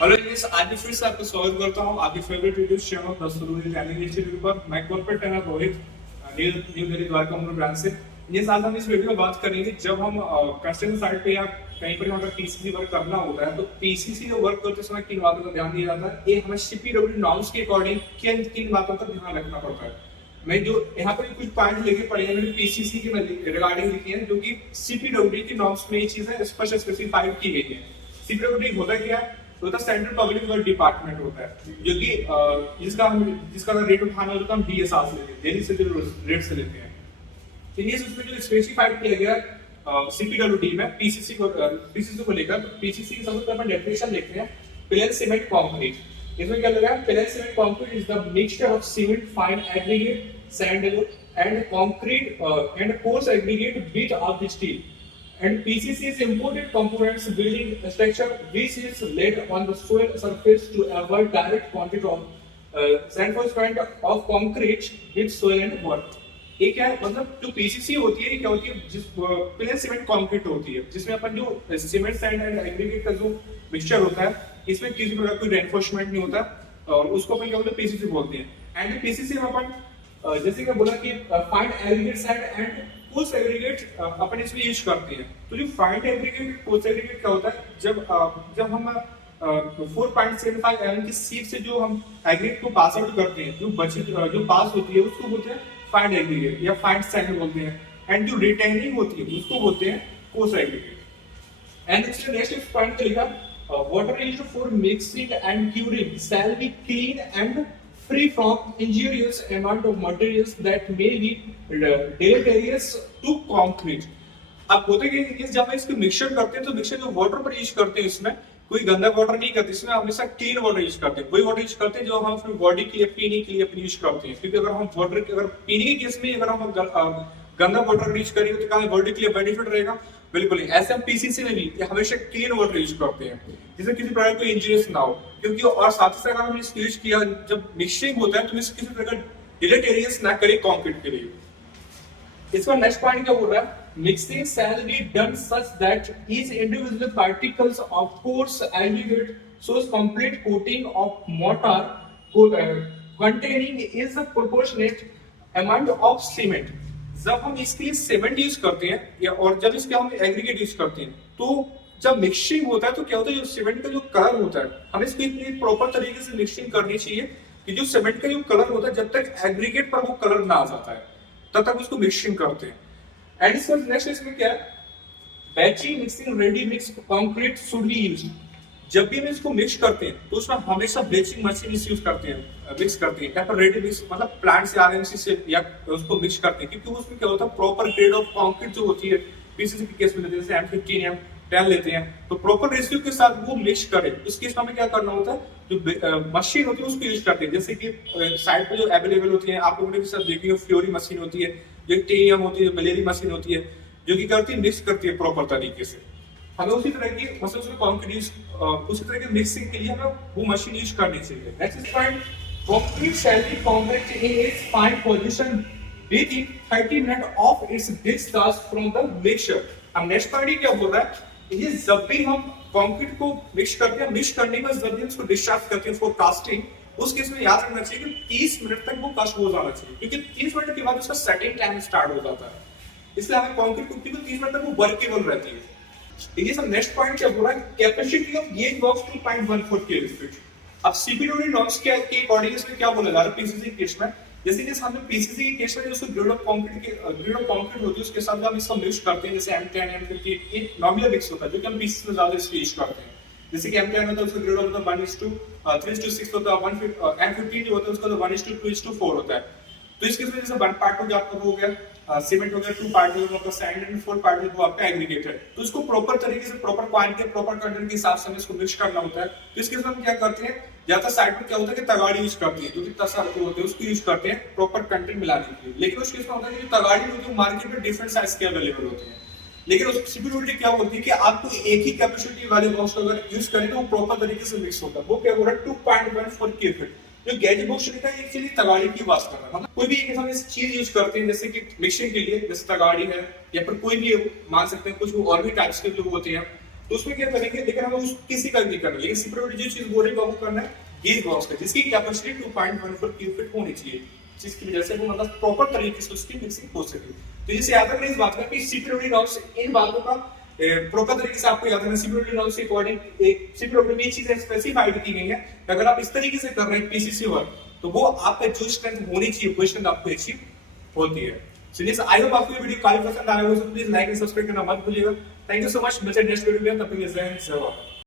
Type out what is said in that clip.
Hello yes, आज फिर से आपका स्वागत करता हूँ आपके favourite YouTube channel the Suruchi channel institute पर। मैं corporate trainer Rohit, new new Delhi Dwarka branch से। ये आज हम इस वीडियो में बात करेंगे, जब हम कंस्ट्रक्शन साइट पे या कहीं पर अगर पीसीसी वर्क करना होता है तो पीसीसी जो वर्क करते समय किन बातों का ध्यान दिया जाता है, ये हमें सीपीडब्ल्यू नॉर्म्स के अकॉर्डिंग किन किन बातों का ध्यान रखना पड़ता है। मैं जो यहाँ पर कुछ पॉइंट लेके पढ़े हैं मैंने पीसीसी के रिगार्डिंग लिखी है, जो कि सीपीडब्ल्यू की नॉर्म्स में ये चीजें स्पष्ट स्पेसिफाइड की गई है। सीपीडब्ल्यू होता क्या है? तो सेंट्रल पब्लिक वर्क डिपार्टमेंट होता है, जो कि जिसका रेट उठाना होता है हम डीएसआर से लेते हैं, दिल्ली से जो रेट से लेते हैं। इंडियन उसमें जो स्पेसिफाइड किया गया सीपीडब्ल्यूडी में पीसीसी को लेकर, तो पीसीसी की सबसे पहले डेफिनेशन देखते हैं। प्लेन सीमेंट कंक्रीट, इसमें क्या लगा है? Plane cement concrete is the mixture of cement, fine aggregate, sand and concrete and coarse aggregate with of the steel. And PCC is imported components building structure which is laid on the soil surface to avoid direct contact of reinforcement of concrete with soil and water. ये क्या है? मतलब जो PCC होती है, ये क्या होती है? जिस प्लेन सीमेंट कंक्रीट होती है, जिसमें अपन जो सीमेंट सैंड एंड एग्रीगेट का जो मिक्सचर होता है, इसमें किसी प्रकार कोई रेनफोर्समेंट नहीं होता, और उसको अपन क्या बोलते हैं? पीसीसी बोलते हैं। एंड पीसीसी में अपन जैसे कि बोला कि fine aggregate sand and post aggregate अपन इसमें यूज करते हैं। तो जो फाइन एग्रीगेट पोस्ट एग्रीगेट क्या होता है? जब हम 4.75 mm की सीट से जो हम एग्रीगेट को पास आउट करते हैं, जो पास होती है उसको बोलते हैं फाइन एग्रीगेट या फाइन सैंड बोलते हैं। एंड जो रिटेनिंग होती है उसको बोलते हैं post aggregate. And next point पे लिखा water used for mixing and curing shall be clean and free from injurious amount of materials that may be deleterious to concrete. अब होता है कि जब हम इसको मिक्सचर करते हैं तो मिक्सचर जो वाटर पर यूज करते हैं, इसमें कोई गंदा वाटर नहीं करते, इसमें हमेशा क्लीन वाटर यूज करते हैं। वही वाटर यूज करते हैं जो हम अपनी बॉडी के लिए, पीने के लिए अपनी यूज करते हैं। क्योंकि अगर हम वाटर अगर पीने के केस में अगर हम गंदा वाटर यूज करेंगे तो क्या बॉडी के लिए बेनिफिट रहेगा? बिल्कुल। ऐसे हम पीसीसी में भी हमेशा क्लीन वाटर यूज करते हैं, जिससे किसी प्रकार कोई इंजरीज ना हो। क्योंकि और साथ ही साथ अगर हमने इसको यूज किया, जब मिक्सिंग होता है तो किसी प्रकार डिलेटेरियस ना करे कंक्रीट के लिए। इसका नेक्स्ट पॉइंट क्या बोल रहा है? Mixing shall be done such that each individual particles of coarse aggregate shows complete coating of mortar containing is a proportionate amount of cement. जब हम इसके लिए सीमेंट यूज करते हैं या और जब इसके हम एग्रीगेट यूज करते हैं, तो जब मिक्सिंग होता है तो क्या होता है? जो सीमेंट का जो कलर होता है, हमें इसकी प्रॉपर तरीके से मिक्सिंग करनी चाहिए कि जो सीमेंट का जो कलर होता है, जब तक एग्रीगेट पर वो कलर ना आ जाता है तब तक उसको मिक्सिंग करते हैं। एंड इसका नेक्स्ट इसमें क्या है? Batching mixing ready mix concrete should be used. जब भी हम इसको मिक्स करते हैं तो उसमें हमेशा बेचिंग मशीन यूज करते हैं, मिक्स करते हैं। या फिर रेडी मिक्स मतलब प्लांट से आरएमसी से या उसको मिक्स करते हैं, क्योंकि उसमें क्या होता है? प्रॉपर ग्रेड ऑफ कंक्रीट जो होती है, पीसीसी के केस में लेते हैं जैसे M15 M10 लेते हैं, तो प्रॉपर रेशियो के साथ वो मिक्स करें। उस केस में क्या करना होता है? जो मशीन होती है उसको यूज करते हैं। जैसे कि साइड पे जो अवेलेबल होती है, आप लोगों ने भी सब देखी है, फ्योरी मशीन होती है, जो टेम होती है, मलेरी मशीन होती है, जो कि करती है मिक्स करती है प्रॉपर तरीके से। हमें उसी तरह की मतलब उसमें कंक्रीट उसी तरह के मिक्सिंग के लिए हमें वो मशीन यूज करनी चाहिए। Next point, concrete shall be compact in its fine position within 30 minute of its discharge from the mixture. अब नेक्स्ट पॉइंट क्या बोल रहा है? ये जब भी हम कंक्रीट को मिक्स करते हैं, मिक्स करने के जब भी उसको डिस्चार्ज करते हैं फॉर कास्टिंग, उस केस में याद रखना चाहिए कि 30 मिनट तक वो कास्ट हो जाना चाहिए, क्योंकि 30 मिनट के बाद उसका सेटिंग टाइम स्टार्ट हो जाता है। इसलिए हमें कंक्रीट को 30 मिनट तक वो वर्केबल रहती है। ये सब नेक्स्ट पॉइंट क्या बोल रहा है? Capacity of gauge box 2.14 kg। अब सीपीडब्ल्यूडी नॉर्म्स के अकॉर्डिंग इसमें क्या बोला जा रहा है पीसीसी केस में? जैसे कि हमने पीसीसी के केस में जो ग्रेड ऑफ कंक्रीट होती है उसके साथ हम इसको मिक्स करते हैं, जैसे M10 M15 ये नॉर्मल मिक्स होता है, जो कि हम पीसीसी में ज्यादा इसको यूज करते हैं। जैसे कि M10 होता है उसका ग्रेड होता है 1:3:6 होता है, M15 जो होता है उसका 1:2:4 होता है। तो इसके वजह से 1 पार्ट जो आपका हो गया सीमेंट हो गया, 2 पार्ट जो आपका सैंड एंड 4 पार्ट जो आपका एग्रीगेट है। तो इसको प्रॉपर तरीके से प्रॉपर क्वांटिटी प्रॉपर कंटेंट के हिसाब से हमें इसको मिक्स करना होता है। तो इसके साथ हम क्या करते हैं? ज्यादा साइड पर क्या होता है कि तगाड़ी यूज करती है, जो कि तसर होते हैं उसको यूज करते हैं प्रॉपर कंटेंट मिलाने के लिए। लेकिन उसके साथ होता है कि तगाड़ी होती है मार्केट में डिफरेंट साइज के अवेलेबल होते हैं, लेकिन उस सीपीडब्ल्यूडी क्या बोलती है कि आपको एक ही कैपेसिटी वाले बॉक्स को अगर यूज करें तो वो प्रॉपर तरीके से मिक्स होता है। वो क्या बोल रहा है? 2.14 kg। जो गैज बॉक्स लिखा है एक्चुअली तगाड़ी की बात कर रहा है। मतलब कोई भी एक हम इस चीज यूज करते हैं जैसे कि मिक्सिंग के लिए, जैसे तगाड़ी है या फिर कोई भी मान सकते हैं कुछ और भी टाइप्स के जो होते हैं, तो उसमें क्या करेंगे, लेकिन हमें उस किसी का भी करना है, लेकिन सिक्योरिटी जो चीज बोल रही है वो करना है गेज बॉक्स का, जिसकी कैपेसिटी 2.14 क्यूबिक होनी चाहिए, जिसकी वजह से वो मतलब प्रॉपर तरीके से उसकी मिक्सिंग हो सके। तो जैसे याद रखना इस बात का कि सिक्योरिटी नॉर्म्स, इन बातों का प्रॉपर तरीके से आपको याद रखना, सिक्योरिटी नॉर्म्स के अकॉर्डिंग एक सिक्योरिटी में चीजें स्पेसिफाइड की गई है, अगर आप इस तरीके से कर रहे हैं पीसीसी वर्क, तो वो आपका जो स्ट्रेंथ होनी चाहिए पोजीशन आपको अचीव होती है। चलिए, आई होप आपको ये वीडियो काफी पसंद आया हो, तो प्लीज लाइक एंड सब्सक्राइब करना मत भूलिएगा। थैंक यू सो मच, मिलते हैं नेक्स्ट वीडियो में, तब तक के लिए जय हिंद, जय भारत।